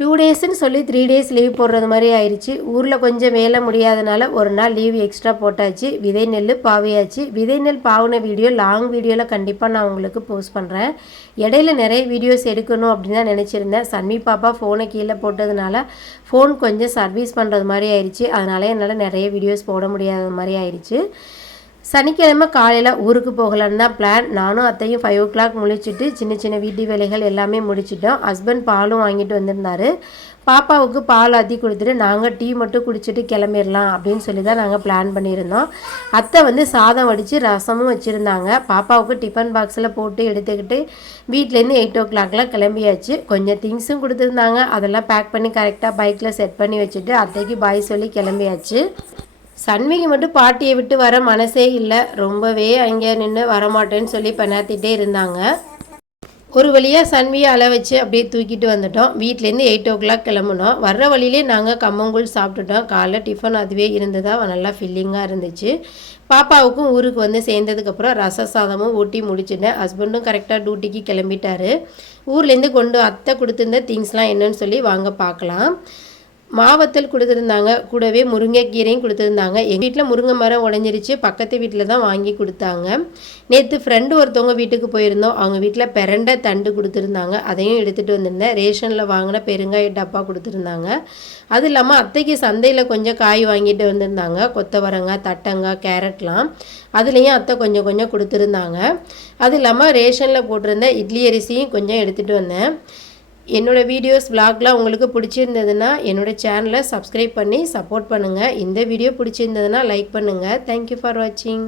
2 டேஸ்ன்னு சொல்லி 3 days leave போடுறது மாதிரி ஆயிடுச்சு. ஊரில் கொஞ்சம் வேலை முடியாதனால ஒரு நாள் லீவ் எக்ஸ்ட்ரா போட்டாச்சு. விதை நெல் பாவியாச்சு. விதை நெல் பாவின வீடியோ லாங் வீடியோவில் கண்டிப்பாக நான் உங்களுக்கு போஸ்ட் பண்ணுறேன். இடையில நிறைய வீடியோஸ் எடுக்கணும் அப்படின்னு தான் நினச்சிருந்தேன். சன்வி பாப்பா ஃபோனை கீழே போட்டதுனால ஃபோன் கொஞ்சம் சர்வீஸ் பண்ணுறது மாதிரி ஆயிடுச்சு. அதனால என்னால் நிறைய வீடியோஸ் போட முடியாத மாதிரி ஆயிடுச்சு. சனிக்கிழமை காலையில் ஊருக்கு போகலான்னு தான் பிளான். நானும் அத்தையும் 5 o'clock முழிச்சிட்டு சின்ன சின்ன வீட்டு வேலைகள் எல்லாமே முடிச்சிட்டோம். ஹஸ்பண்ட் பாலும் வாங்கிட்டு வந்திருந்தாரு. பாப்பாவுக்கு பால் ஆற்றி கொடுத்துட்டு நாங்கள் டீ மட்டும் குடிச்சிட்டு கிளம்பிடலாம் அப்படின்னு சொல்லி தான் நாங்கள் பிளான் பண்ணியிருந்தோம். அத்தை வந்து சாதம் வடித்து ரசமும் வச்சுருந்தாங்க. பாப்பாவுக்கு டிஃபன் பாக்ஸில் போட்டு எடுத்துக்கிட்டு வீட்டிலேருந்து 8 o'clockலாம் கிளம்பியாச்சு. கொஞ்சம் திங்ஸும் கொடுத்துருந்தாங்க. அதெல்லாம் பேக் பண்ணி கரெக்டாக பைக்கில் செட் பண்ணி வச்சுட்டு அத்தைக்கு பாய் சொல்லி கிளம்பியாச்சு. சன்விக்கு மட்டும் பாட்டியை விட்டு வர மனசே இல்லை. ரொம்பவே அங்கே நின்று வரமாட்டேன்னு சொல்லி பண்ணாத்திட்டே இருந்தாங்க. ஒரு வழியாக சன்வியை அலை வச்சு அப்படியே தூக்கிட்டு வந்துட்டோம். வீட்டிலேருந்து 8 o'clock கிளம்புனோம். வர்ற வழியிலே நாங்கள் கம்மங்கூழ் சாப்பிட்டுட்டோம். காலைல டிஃபன் அதுவே இருந்ததா நல்லா ஃபில்லிங்காக இருந்துச்சு. பாப்பாவுக்கும் ஊருக்கு வந்து சேர்ந்ததுக்கப்புறம் ரச சாதமும் ஊட்டி முடிச்சுட்டேன். ஹஸ்பண்டும் கரெக்டாக டியூட்டிக்கு கிளம்பிட்டாரு. ஊர்லேருந்து அத்தை கொடுத்துருந்த திங்ஸ்லாம் என்னன்னு சொல்லி வாங்க பார்க்கலாம். மாவத்தல் கொடுத்துருந்தாங்க. கூடவே முருங்கைக்கீரையும் கொடுத்துருந்தாங்க. எங்கள் வீட்டில் முருங்கை மரம் உடஞ்சிருச்சு. பக்கத்து வீட்டில் தான் வாங்கி கொடுத்தாங்க. நேற்று ஃப்ரெண்டு ஒருத்தவங்க வீட்டுக்கு போயிருந்தோம். அவங்க வீட்டில் பிரண்டை தண்டு கொடுத்துருந்தாங்க. அதையும் எடுத்துகிட்டு வந்திருந்தேன். ரேஷனில் வாங்கின பெருங்காய டப்பா கொடுத்துருந்தாங்க. அது இல்லாமல் அத்தைக்கு சந்தையில் கொஞ்சம் காய் வாங்கிட்டு வந்திருந்தாங்க. கொத்தவரங்காய், தட்டங்காய், கேரட்லாம் அதுலேயும் அத்தை கொஞ்சம் கொஞ்சம் கொடுத்துருந்தாங்க. அது இல்லாமல் ரேஷனில் போட்டிருந்த இட்லி அரிசியும் கொஞ்சம் எடுத்துகிட்டு வந்தேன். என்னோடய வீடியோஸ் விலாக்லாம் உங்களுக்கு பிடிச்சிருந்ததுன்னா என்னோடய சேனலை சப்ஸ்கிரைப் பண்ணி சப்போர்ட் பண்ணுங்கள். இந்த வீடியோ பிடிச்சிருந்ததுன்னா லைக் பண்ணுங்கள். தேங்க்யூ ஃபார் வாட்சிங்.